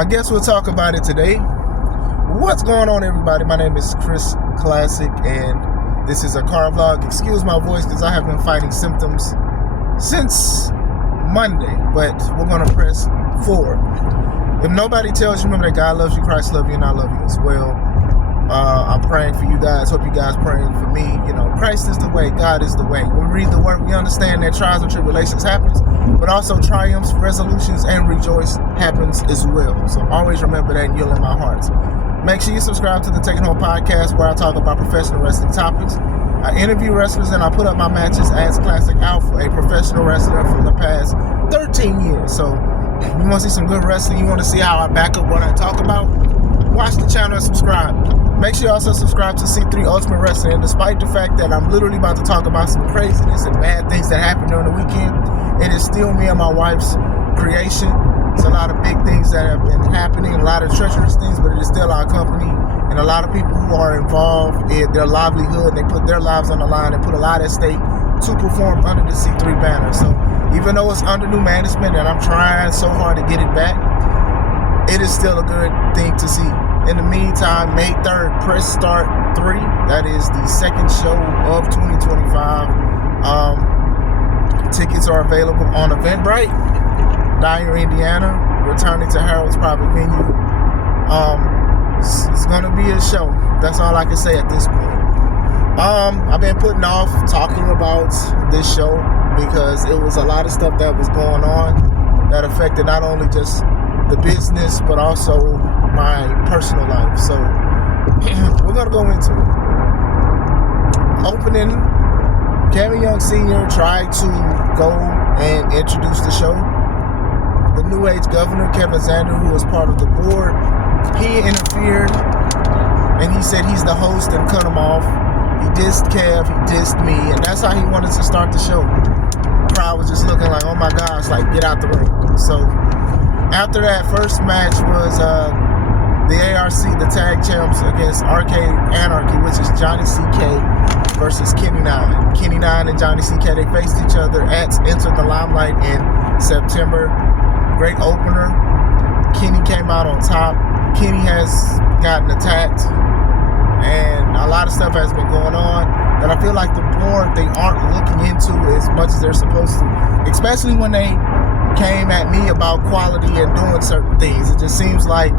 I guess we'll talk about it today. What's going on, everybody? My name is Chris Classic, and this is a car vlog. Excuse my voice because I have been fighting symptoms since Monday, but we're going to press forward. If nobody tells you, remember that God loves you, Christ loves you, and I love you as well. I'm praying for you guys. Hope you guys praying for me. You know, Christ is the way. God is the way. When we read the word, we understand that trials and tribulations happens, but also triumphs, resolutions, and rejoice happens as well. So always remember that and you'll in my heart. Make sure you subscribe to the Takeover podcast, where I talk about professional wrestling topics. I interview wrestlers and I put up my matches as Classic Alpha, a professional wrestler from the past 13 years. So you want to see some good wrestling, you want to see how I back up what I talk about, watch the channel and subscribe. Make sure you also subscribe to C3 Ultimate Wrestling. And despite the fact that I'm literally about to talk about some craziness and bad things that happened during the weekend, it is still me and my wife's creation. It's a lot of big things that have been happening, a lot of treacherous things, but it is still our company. And a lot of people who are involved in their livelihood, they put their lives on the line and put a lot at stake to perform under the C3 banner. So even though it's under new management and I'm trying so hard to get it back, it is still a good thing to see. In the meantime, May 3rd, Press Start 3. That is the second show of 2025. Tickets are available on Eventbrite. Dyer, Indiana, returning to Harold's private venue. It's going to be a show. That's all I can say at this point. I've been putting off talking about this show because it was a lot of stuff that was going on that affected not only just the business, but also my personal life. So we're going to go into it. Opening, Kevin Young Sr. tried to go and introduce the show. The New Age governor, Kevin Zander, who was part of the board, he interfered and he said he's the host and cut him off. He dissed Kev, he dissed me, and that's how he wanted to start the show. The crowd was just looking like, oh my gosh, like, get out the ring. So after that, first match was the ARC, the tag champs, against Arcade Anarchy, which is Johnny CK versus Kenny 9. Kenny 9 and Johnny CK, they faced each other at Enter the Limelight in September. Great opener. Kenny came out on top. Kenny has gotten attacked, and a lot of stuff has been going on that I feel like the board, they aren't looking into as much as they're supposed to, especially when they came at me about quality and doing certain things. It just seems like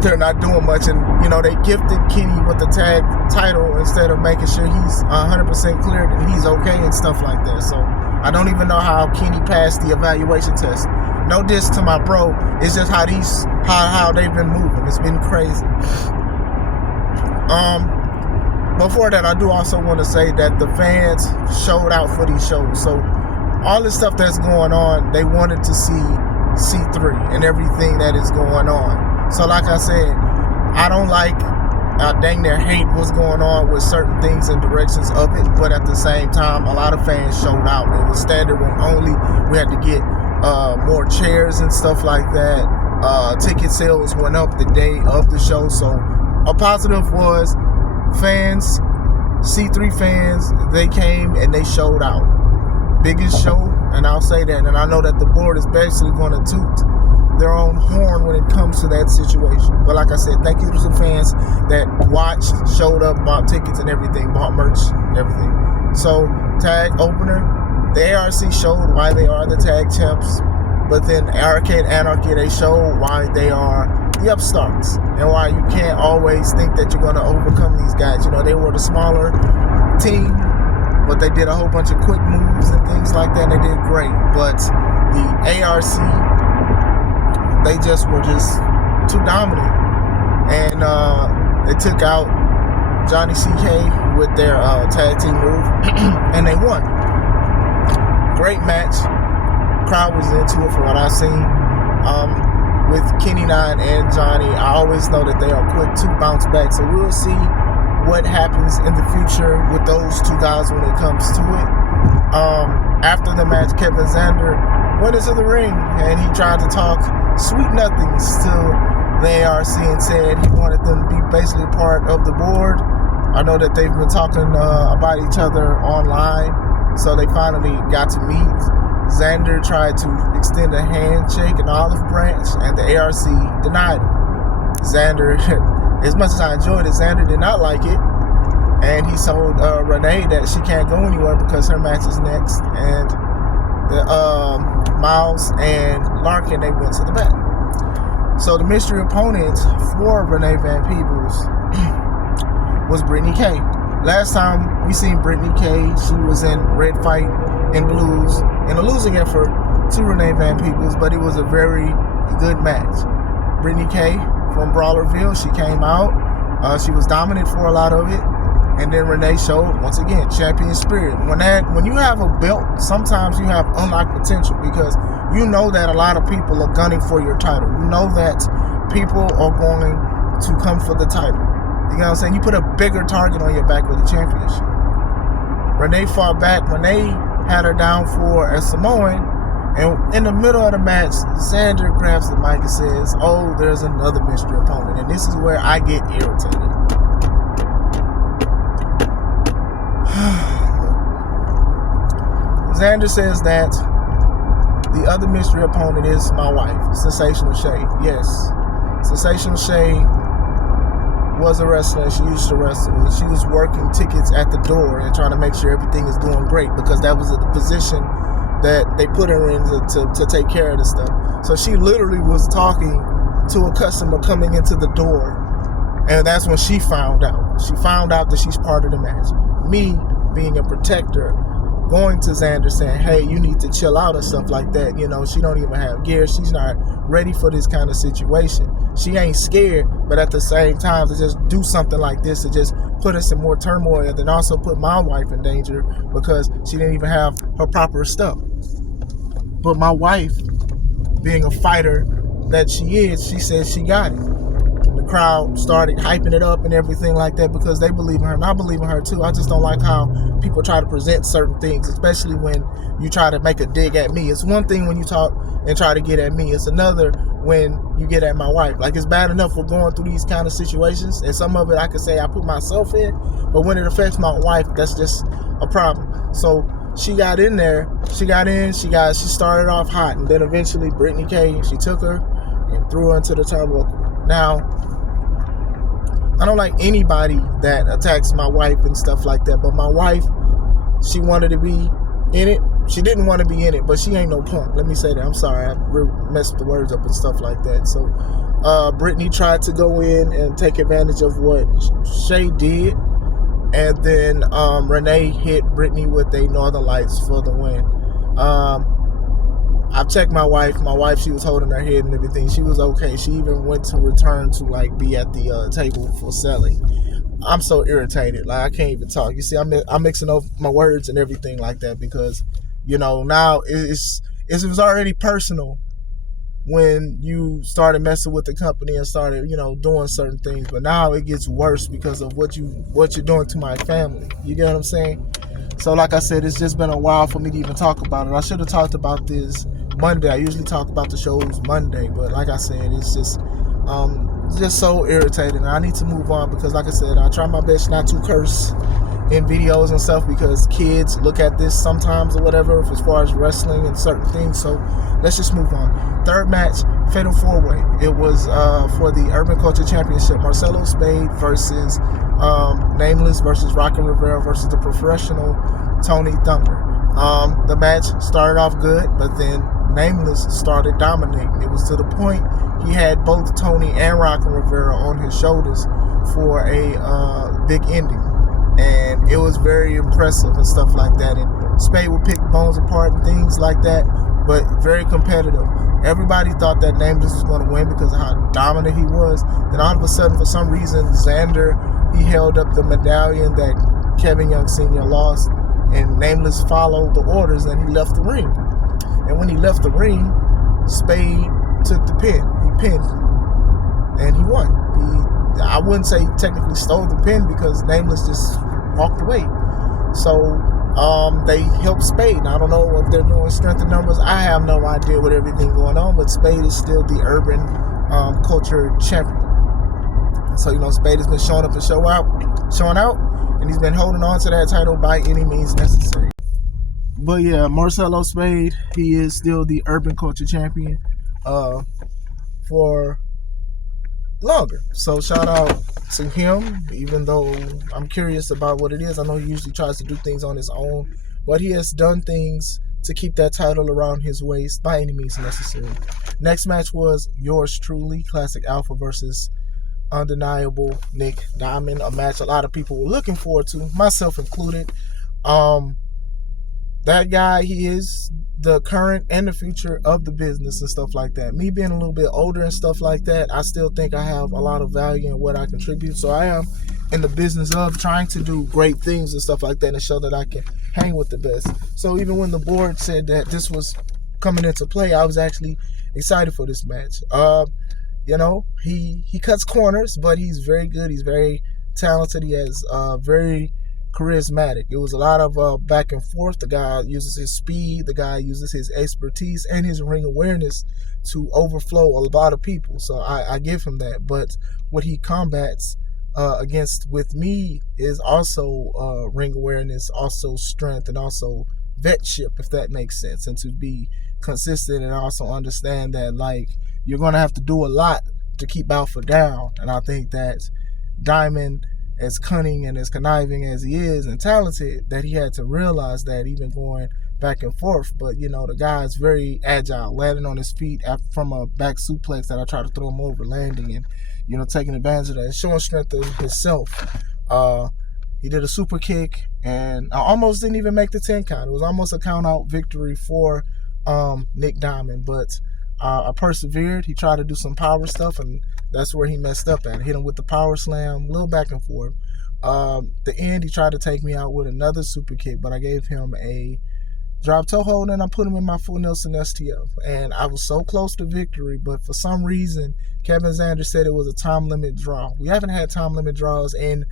they're not doing much, and you know, they gifted Kenny with the tag title instead of making sure he's 100% cleared and he's okay and stuff like that. So I don't even know how Kenny passed the evaluation test. No diss to my bro, it's just how they've been moving. It's been crazy. Before that, I do also want to say that the fans showed out for these shows. So all this stuff that's going on, they wanted to see C3 and everything that is going on. So like I said, I don't like, dang near hate what's going on with certain things and directions of it, but at the same time, a lot of fans showed out. It was standard room only. We had to get more chairs and stuff like that. Ticket sales went up the day of the show. So a positive was fans, C3 fans, they came and they showed out. Biggest show, and I'll say that, and I know that the board is basically going to toot their own horn when it comes to that situation. But like I said, thank you to the fans that watched, showed up, bought tickets and everything, bought merch, everything. So tag opener, the ARC showed why they are the tag champs, but then Arcade Anarchy, they showed why they are the upstarts and why you can't always think that you're going to overcome these guys. You know, they were the smaller team, but they did a whole bunch of quick moves and things like that, and they did great. But the ARC, they just were too dominant, and they took out Johnny CK with their tag team move, and they won. Great match. Crowd was into it from what I've seen. With Kenny 9 and Johnny, I always know that they are quick to bounce back, so we'll see what happens in the future with those two guys when it comes to it. After the match, Kevin Zander went into the ring and he tried to talk sweet nothings to the ARC and said he wanted them to be basically part of the board. I know that they've been talking about each other online, so they finally got to meet. Xander tried to extend a handshake, an olive branch, and the ARC denied it. Xander, as much as I enjoyed it, Xander did not like it. And he told Renee that she can't go anywhere because her match is next. And the Miles and Larkin, they went to the back. So the mystery opponent for Renee Van Peebles was Brittany K. Last time we seen Brittany K, she was in Red Fight and Blues in a losing effort to Renee Van Peebles, but it was a very good match. Brittany K from Brawlerville, she came out. She was dominant for a lot of it. And then Renee showed, once again, champion spirit. When you have a belt, sometimes you have unlocked potential because you know that a lot of people are gunning for your title. You know that people are going to come for the title. You know what I'm saying? You put a bigger target on your back with the championship. Renee fought back. Renee had her down for a Samoan. And in the middle of the match, Xander grabs the mic and says, "Oh, there's another mystery opponent." And this is where I get irritated. Xander says that the other mystery opponent is my wife, Sensational Shay. Yes, Sensational Shay was a wrestler. She used to wrestle. She was working tickets at the door and trying to make sure everything is doing great because that was the position that they put her in to take care of the stuff. So she literally was talking to a customer coming into the door, and that's when she found out. She found out that she's part of the match. Me being a protector, going to Xander saying, "Hey, you need to chill out," and stuff like that. You know, she don't even have gear. She's not ready for this kind of situation. She ain't scared, but at the same time, to just do something like this, to just put us in more turmoil, and then also put my wife in danger because she didn't even have her proper stuff. But my wife, being a fighter that she is, she says she got it. The crowd started hyping it up and everything like that because they believe in her, and I believe in her too. I just don't like how people try to present certain things, especially when you try to make a dig at me. It's one thing when you talk and try to get at me. It's another when you get at my wife. Like, it's bad enough for going through these kind of situations, and some of it I could say I put myself in, but when it affects my wife, that's just a problem. So she got in there. She started off hot, and then eventually Brittany K, she took her and threw her into the turnbuckle. Now, I don't like anybody that attacks my wife and stuff like that, but my wife, she wanted to be in it. She didn't want to be in it, but she ain't no punk. Let me say that. I'm sorry. I messed the words up and stuff like that. So, Brittany tried to go in and take advantage of what Shay did, and then Renee hit Brittany with a Northern Lights for the win. I've checked my wife. My wife, she was holding her head and everything. She was okay. She even went to return to like be at the table for selling. I'm so irritated. Like, I can't even talk. You see, I'm mixing up my words and everything like that because, you know, now it was already personal when you started messing with the company and started, you know, doing certain things. But now it gets worse because of what you're doing to my family. You get what I'm saying? So like I said, it's just been a while for me to even talk about it. I should have talked about this Monday. I usually talk about the shows Monday, but like I said, it's just so irritating. I need to move on because, like I said, I try my best not to curse in videos and stuff because kids look at this sometimes or whatever as far as wrestling and certain things. So let's just move on. Third match, Fatal 4-Way. It was for the Urban Culture Championship. Marcelo Spade versus Nameless versus Rocky Rivera versus the professional Tony Thunder. The match started off good, but then Nameless started dominating. It was to the point he had both Tony and Rocky Rivera on his shoulders for a big ending. And it was very impressive and stuff like that. And Spade would pick bones apart and things like that, but very competitive. Everybody thought that Nameless was going to win because of how dominant he was. Then all of a sudden, for some reason, Xander, he held up the medallion that Kevin Young Sr. lost, and Nameless followed the orders and he left the ring. And when he left the ring, Spade took the pin. He pinned and he won. I wouldn't say technically stole the pin because Nameless just walked away. So they helped Spade. Now, I don't know if they're doing strength in numbers. I have no idea what everything going on, but Spade is still the Urban Culture Champion. So, you know, Spade has been showing up and showing out, and he's been holding on to that title by any means necessary. But yeah, Marcelo Spade, he is still the urban culture champion for longer. So shout out to him, even though I'm curious about what it is. I know he usually tries to do things on his own, but he has done things to keep that title around his waist by any means necessary. Next match was yours truly, Classic Alpha versus Undeniable Nick Diamond, a match a lot of people were looking forward to, myself included. Um, that guy, he is the current and the future of the business and stuff like that. Me being a little bit older and stuff like that, I still think I have a lot of value in what I contribute. So I am in the business of trying to do great things and stuff like that and show that I can hang with the best. So even when the board said that this was coming into play, I was actually excited for this match. You know, he cuts corners, but he's very good. He's very talented. He has very charismatic. It was a lot of back and forth. The guy uses his speed. The guy uses his expertise and his ring awareness to overflow a lot of people. So I give him that. But what he combats against with me is also ring awareness, also strength, and also vetship, if that makes sense, and to be consistent and also understand that like you're going to have to do a lot to keep Alpha down. And I think that Diamond, as cunning and as conniving as he is and talented, that he had to realize that even going back and forth. But, you know, the guy is very agile, landing on his feet from a back suplex that I tried to throw him over, landing and, you know, taking advantage of that and showing strength in himself. He did a super kick, and I almost didn't even make the 10 count. It was almost a count out victory for Nick Diamond, but I persevered. He tried to do some power stuff, and that's where he messed up at. Hit him with the power slam, a little back and forth. The end, he tried to take me out with another super kick, but I gave him a drop toe hold, and I put him in my full Nelson STF. And I was so close to victory, but for some reason, Kevin Zander said it was a time limit draw. We haven't had time limit draws in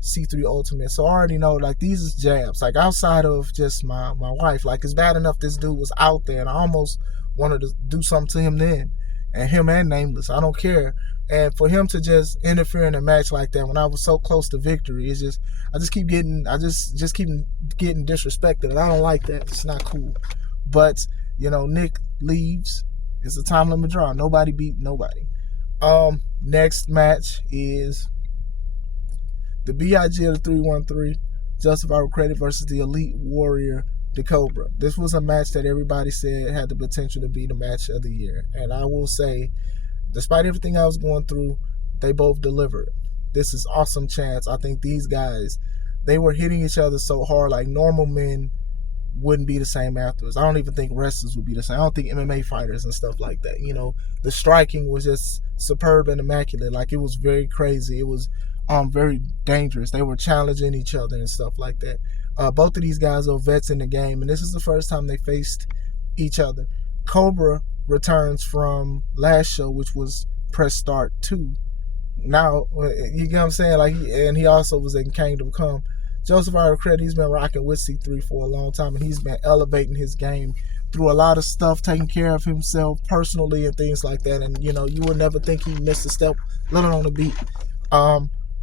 C3 Ultimate. So I already know, like, these is jabs. Like, outside of just my wife, like, it's bad enough this dude was out there, and I almost wanted to do something to him then. And him and Nameless, I don't care. And for him to just interfere in a match like that when I was so close to victory, it's just, I just keep getting disrespected, and I don't like that. It's not cool. But, you know, Nick leaves. It's a time limit draw. Nobody beat nobody. Next match is the BIG of the 313, Justify with Credit versus the Elite Warrior, Takeover. This was a match that everybody said had the potential to be the match of the year. And I will say, despite everything I was going through, they both delivered. This is awesome chance. I think these guys, they were hitting each other so hard, like normal men wouldn't be the same afterwards. I don't even think wrestlers would be the same. I don't think MMA fighters and stuff like that. You know, the striking was just superb and immaculate. Like, it was very crazy. It was very dangerous. They were challenging each other and stuff like that. Both of these guys are vets in the game, and this is the first time they faced each other. Cobra returns from last show, which was Press Start 2. Now, you get what I'm saying? Like, he also was in Kingdom Come. Joseph Ira Credit, he's been rocking with C3 for a long time, and he's been elevating his game through a lot of stuff, taking care of himself personally and things like that. And, you know, you would never think he missed a step, let alone a beat.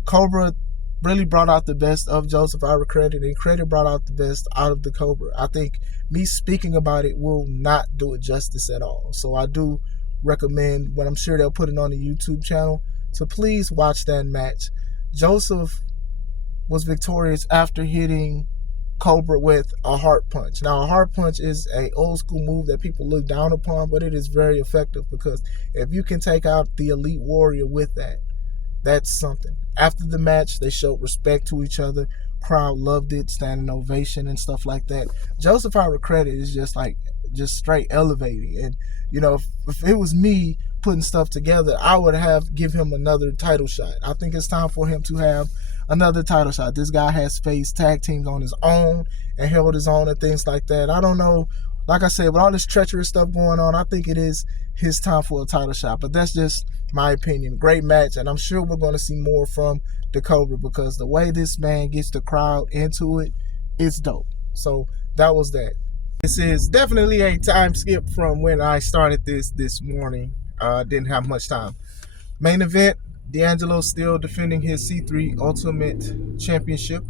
Cobra really brought out the best of Joseph Ira Credit, and Credit brought out the best out of the Cobra. I think me speaking about it will not do it justice at all. So I do recommend, when I'm sure they'll put it on the YouTube channel, to please watch that match. Joseph was victorious after hitting Cobra with a heart punch. Now, a heart punch is a old school move that people look down upon, but it is very effective, because if you can take out the Elite Warrior with that, that's something. After the match, they showed respect to each other. Crowd loved it, standing ovation and stuff like that. Joseph Ira Credit is just straight elevating. And, you know, if it was me putting stuff together, I would give him another title shot. I think it's time for him to have another title shot. This guy has faced tag teams on his own and held his own and things like that. I don't know. Like I said, with all this treacherous stuff going on, I think it is his time for a title shot. But that's just my opinion. Great match, and I'm sure we're going to see more from the Cobra, because the way this man gets the crowd into it, it's dope. So that was that. This is definitely a time skip from when I started this morning. Didn't have much time. Main event, D'Angelo still defending his C3 Ultimate Championship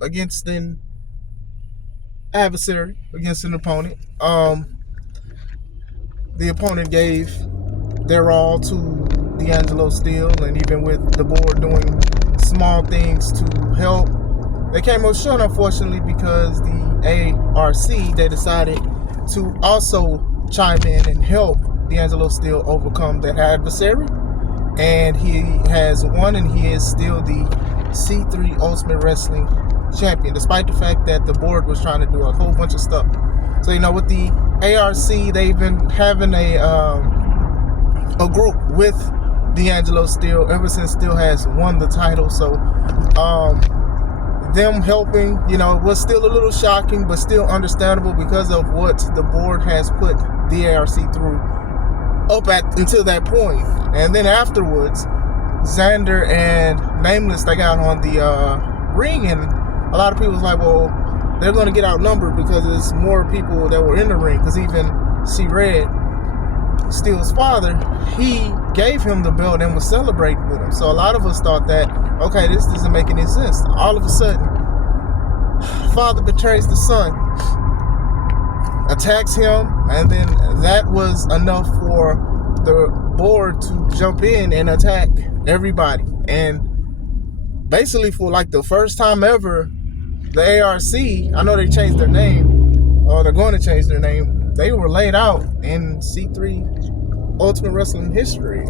against adversary against an opponent. The opponent gave their all to D'Angelo Steele, and even with the board doing small things to help, they came up short, unfortunately, because the ARC, they decided to also chime in and help D'Angelo Steele overcome that adversary. And he has won, and he is still the C3 Ultimate Wrestling champion, despite the fact that the board was trying to do a whole bunch of stuff. So, with the ARC, they've been having a group with D'Angelo Steele ever since Steele has won the title. So, them helping, was still a little shocking, but still understandable because of what the board has put the ARC through up until that point. And then afterwards, Xander and Nameless, they got on the ring, and a lot of people was like, well, they're going to get outnumbered because there's more people that were in the ring. Because even C-Red, Steele's father, he gave him the belt and was celebrating with him. So a lot of us thought that, okay, this doesn't make any sense. All of a sudden, father betrays the son, attacks him, and then that was enough for the board to jump in and attack everybody. And basically, for like the first time ever, the ARC, I know they changed their name, or they're going to change their name, they were laid out in C3 Ultimate Wrestling history.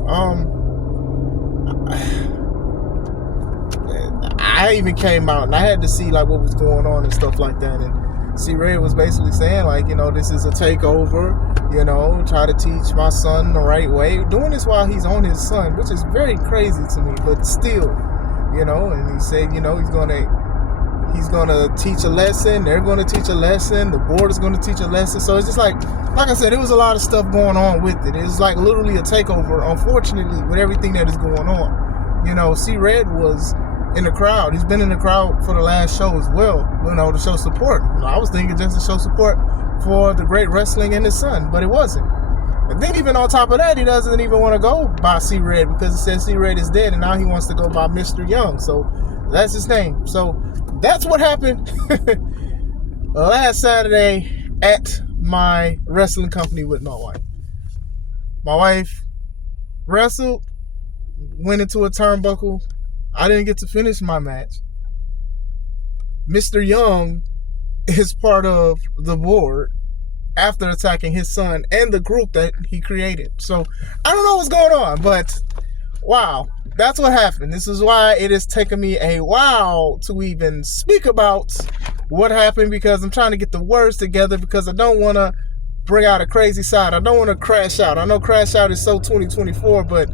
I even came out and I had to see like what was going on and stuff like that. And C-Red was basically saying like, this is a takeover, try to teach my son the right way. Doing this while he's on his son, which is very crazy to me, but still, and he said, he's gonna teach a lesson, they're gonna teach a lesson, the board is gonna teach a lesson. So it's just like I said, there was a lot of stuff going on with it. It's like literally a takeover, unfortunately, with everything that is going on. C-Red was in the crowd. He's been in the crowd for the last show as well, to show support. I was thinking just to show support for the great wrestling and his son, but it wasn't. And then even on top of that, he doesn't even want to go by C-Red because it says C-Red is dead, and now he wants to go by Mr. Young. So that's his name. So that's what happened last Saturday at my wrestling company with my wife. My wife wrestled, went into a turnbuckle. I didn't get to finish my match. Mr. Young is part of the board after attacking his son and the group that he created. So I don't know what's going on, but wow, that's what happened. This is why it has taken me a while to even speak about what happened, because I'm trying to get the words together, because I don't want to bring out a crazy side. I don't want to crash out. I know crash out is so 2024, but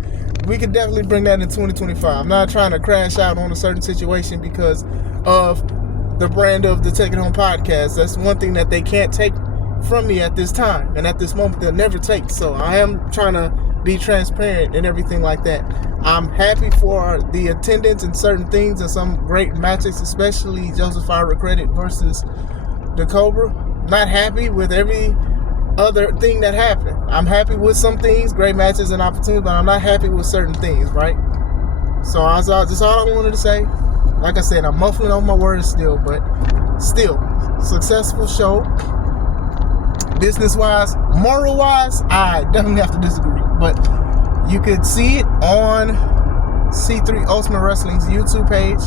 we can definitely bring that in 2025. I'm not trying to crash out on a certain situation because of the brand of the Take It Home podcast. That's one thing that they can't take from me at this time, and at this moment they'll never take. So I am trying to be transparent and everything like that. I'm happy for the attendance and certain things and some great matches, especially Joseph Ira Credit versus Takeover. Not happy with every other thing that happened. I'm happy with some things, great matches and opportunities, but I'm not happy with certain things, right? So that's all I wanted to say. Like I said, I'm muffling on my words still, but still, successful show. Business-wise, moral-wise, I definitely have to disagree. But you could see it on C3 Ultimate Wrestling's YouTube page.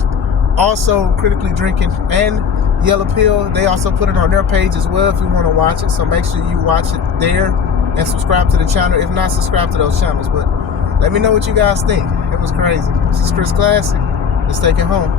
Also, Critically Drinking and Yellow Pill, they also put it on their page as well if you want to watch it. So make sure you watch it there and subscribe to the channel. If not, subscribe to those channels. But let me know what you guys think. It was crazy. This is Chris Classic. Let's take it home.